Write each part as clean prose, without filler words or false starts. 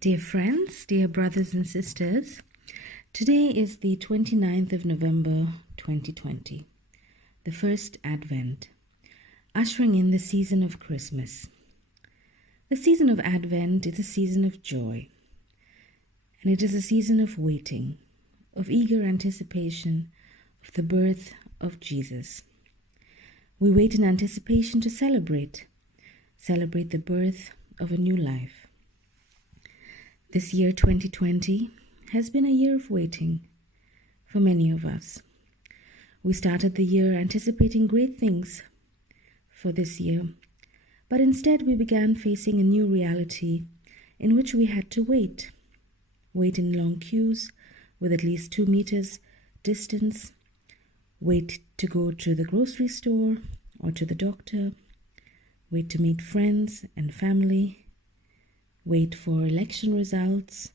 Dear friends, dear brothers and sisters, today is the 29th of November 2020, the first Advent, ushering in the season of Christmas. The season of Advent is a season of joy, and it is a season of waiting, of eager anticipation of the birth of Jesus. We wait in anticipation to celebrate the birth of a new life. This year, 2020, has been a year of waiting for many of us. We started the year anticipating great things for this year, but instead we began facing a new reality in which we had to wait in long queues with at least 2 meters distance, wait to go to the grocery store or to the doctor, wait to meet friends and family, wait for election results,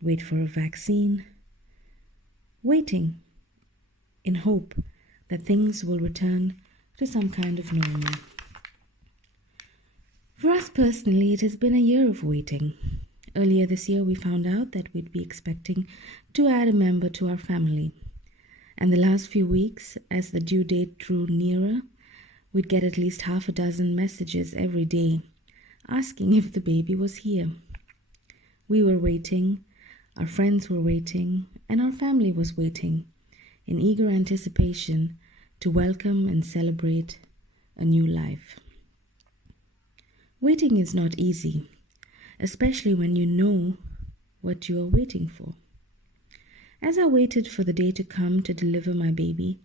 wait for a vaccine, waiting in hope that things will return to some kind of normal. For us personally, it has been a year of waiting. Earlier this year, we found out that we'd be expecting to add a member to our family. And the last few weeks, as the due date drew nearer, we'd get at least half a dozen messages every day asking if the baby was here. We were waiting, our friends were waiting, and our family was waiting in eager anticipation to welcome and celebrate a new life. Waiting is not easy, especially when you know what you are waiting for. As I waited for the day to come to deliver my baby,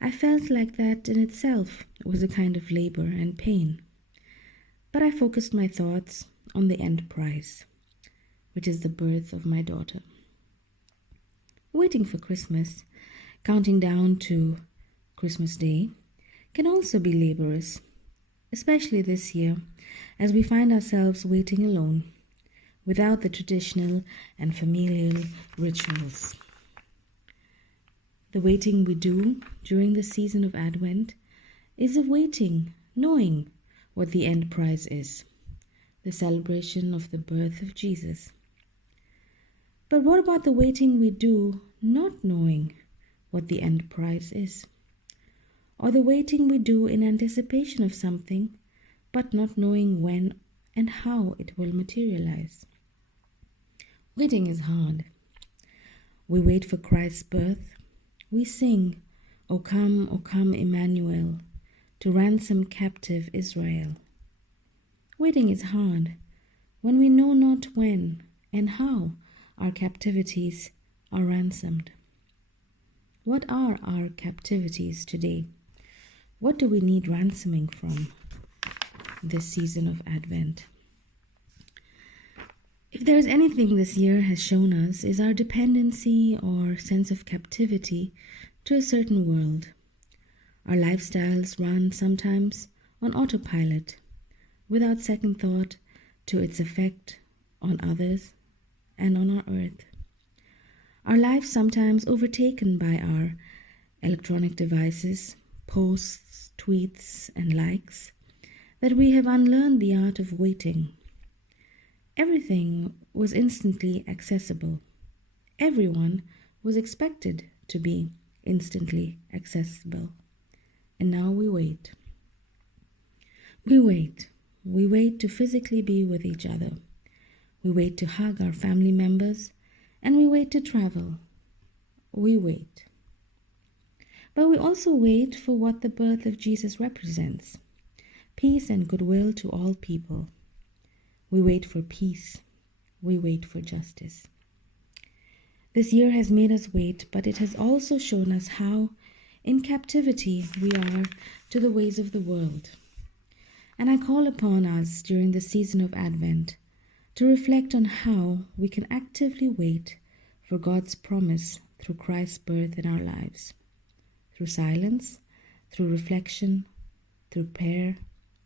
I felt like that in itself was a kind of labor and pain. But I focused my thoughts on the end prize, which is the birth of my daughter. Waiting for Christmas, counting down to Christmas Day, can also be laborious, especially this year, as we find ourselves waiting alone, without the traditional and familial rituals. The waiting we do during the season of Advent is a waiting, knowing what the end prize is, the celebration of the birth of Jesus. But what about the waiting we do not knowing what the end prize is? Or the waiting we do in anticipation of something, but not knowing when and how it will materialize? Waiting is hard. We wait for Christ's birth. We sing, O come, Emmanuel, to ransom captive Israel. Waiting is hard when we know not when and how our captivities are ransomed. What are our captivities today? What do we need ransoming from this season of Advent? If there is anything this year has shown us, is our dependency or sense of captivity to a certain world. Our lifestyles run sometimes on autopilot, without second thought to its effect on others and on our earth. Our lives sometimes overtaken by our electronic devices, posts, tweets, and likes, that we have unlearned the art of waiting. Everything was instantly accessible. Everyone was expected to be instantly accessible. And now we wait. We wait to physically be with each other. We wait to hug our family members, and we wait to travel. We wait. But we also wait for what the birth of Jesus represents: peace and goodwill to all people. We wait for peace. We wait for justice. This year has made us wait, but it has also shown us how in captivity we are to the ways of the world. And I call upon us during the season of Advent to reflect on how we can actively wait for God's promise through Christ's birth in our lives, through silence, through reflection, through prayer,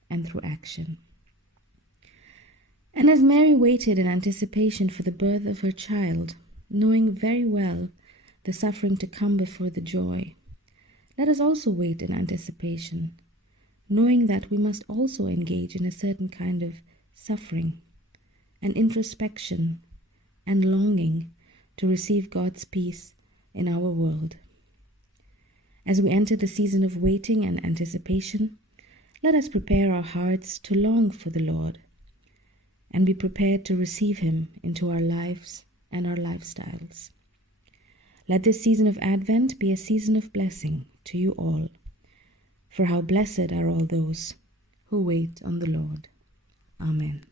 and through action. And as Mary waited in anticipation for the birth of her child, knowing very well the suffering to come before the joy, let us also wait in anticipation, knowing that we must also engage in a certain kind of suffering and introspection and longing to receive God's peace in our world. As we enter the season of waiting and anticipation, let us prepare our hearts to long for the Lord and be prepared to receive Him into our lives and our lifestyles. Let this season of Advent be a season of blessing to you all, for how blessed are all those who wait on the Lord. Amen.